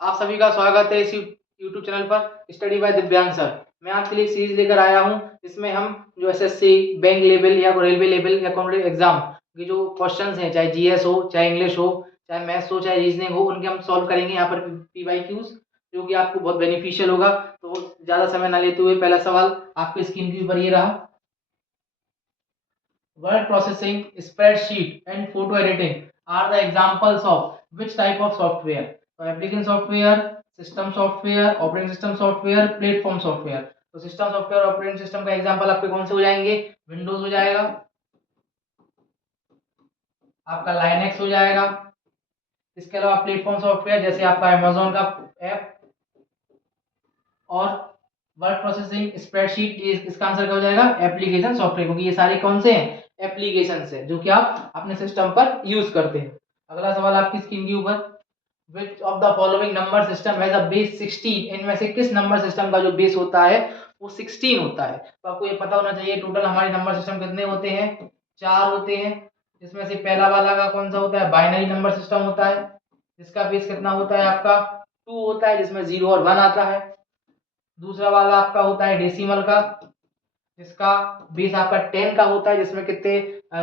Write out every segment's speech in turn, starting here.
आप सभी का स्वागत है इस यूट्यूब चैनल पर स्टडी बाय दिव्यांग सर। मैं आपके लिए एक सीरीज लेकर आया हूं। इसमें हम जो एसएससी, बैंक लेवल या रेलवे लेवल या कॉम्पिटिटिव एग्जाम के जो क्वेश्चंस हैं, चाहे जीएस हो, चाहे इंग्लिश हो, चाहे मैथ्स हो, चाहे रीजनिंग हो, उनके हम सॉल्व करेंगे यहाँ पर पीवाईक्यूज, जो कि आपको बहुत बेनिफिशियल होगा। तो ज़्यादा समय ना लेते हुए पहला सवाल आपकी स्क्रीन के ऊपर ये रहा। Word processing, spreadsheet and photo editing are the examples of which type of software? तो application software, system software, operating system software, platform software. तो सिस्टम सॉफ्टवेयर, ऑपरेटिंग सिस्टम का एग्जांपल आपके कौन से हो जाएंगे? विंडोज हो जाएगा, आपका लाइनक्स हो जाएगा। इसके अलावा प्लेटफॉर्म सॉफ्टवेयर जैसे आपका अमेजोन का ऐप, और वर्ड प्रोसेसिंग, स्प्रेडशीट, ये इसका आंसर क्या हो जाएगा? एप्लीकेशन सॉफ्टवेयर, क्योंकि ये सारे कौन से हैं? एप्लीकेशन है जो कि आप अपने सिस्टम पर यूज करते हैं। अगला सवाल आपकी स्क्रीन के ऊपर, which of the following number system has a base 16? इनमें से किस नंबर सिस्टम का जो बेस होता है वो 16 होता है? तो आपको ये पता होना चाहिए टोटल हमारे नंबर सिस्टम कितने होते हैं? 4 होते हैं। जिसमें से पहला वाला का कौन सा होता है? बाइनरी नंबर सिस्टम होता है, जिसका बेस कितना होता है? आपका 2 होता है, जिसमें 0 और 1 आता है। दूसरा वाला आपका होता है डेसिमल का, जिसका बेस आपका 10 का होता है, जिसमें कितने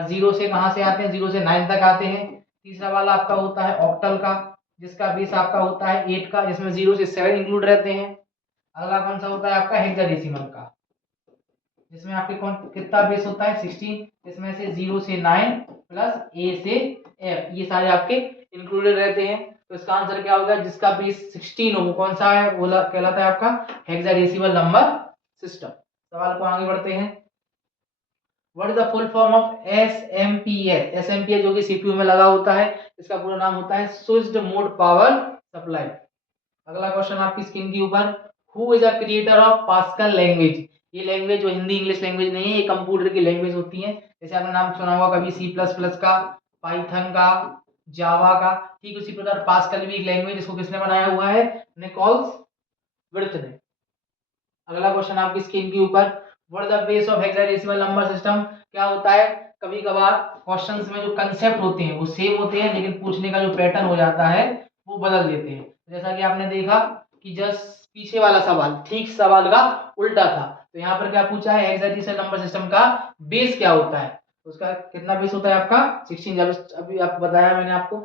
जीरो से कहां से आते हैं? 0 से 9 तक आते हैं। तीसरा वाला आपका होता है ऑक्टल का, जिसका बेस आपका होता है 8 का, जिसमें 0 से 7 इंक्लूड रहते हैं। अगला कौन सा होता है? आपका हेक्साडेसिमल का, जिसमें आपके कौन कितना बेस होता है? 16, इसमें से 0 से 9 प्लस ए से एफ, ये सारे आपके इंक्लूडेड रहते हैं। तो इसका आंसर क्या होगा? जिसका बेस 16 हो वो कौन सा है? वो कहलाता है आपका हेक्साडेसिमल नंबर सिस्टम। सवाल को आगे बढ़ते हैं। What is the full form of SMPS? SMPS जो कि सीपीयू में लगा होता है, इसका पूरा नाम होता है स्विच्ड मोड पावर सप्लाई। अगला क्वेश्चन आपकी स्क्रीन के ऊपर, who is a creator of pascal language? ये लैंग्वेज जो हिंदी इंग्लिश लैंग्वेज नहीं है, ये कंप्यूटर की लैंग्वेज होती है। जैसे आपने नाम सुना होगा कभी सी प्लस प्लस का, पाइथन का, जावा का, ठीक उसी प्रकार पास्कल भी एक लैंग्वेज, इसको किसने बनाया हुआ है? निकोल्स विर्थ ने। अगला क्वेश्चन आपकी स्क्रीन के ऊपर, what is the base of hexadecimal number system? क्या होता है, कभी कभार क्वेश्चंस में जो कंसेप्ट होते हैं वो सेम होते हैं, लेकिन पूछने का जो पैटर्न हो जाता है वो बदल देते हैं। जैसा कि आपने देखा कि जस्ट पीछे वाला सवाल ठीक सवाल का उल्टा था। तो यहाँ पर क्या पूछा है? हेक्साडेसिमल नंबर सिस्टम का बेस क्या होता है? तो उसका कितना बेस होता है आपका? 16, अभी आपको बताया मैंने आपको।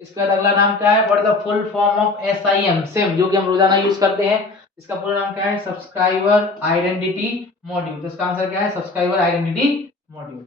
इसके बाद अगला नाम क्या है? What the full form of SIM, SIM जो कि हम रोजाना यूज करते हैं, इसका पूरा नाम क्या है? Subscriber identity module. तो इसका आंसर क्या है? Subscriber identity module.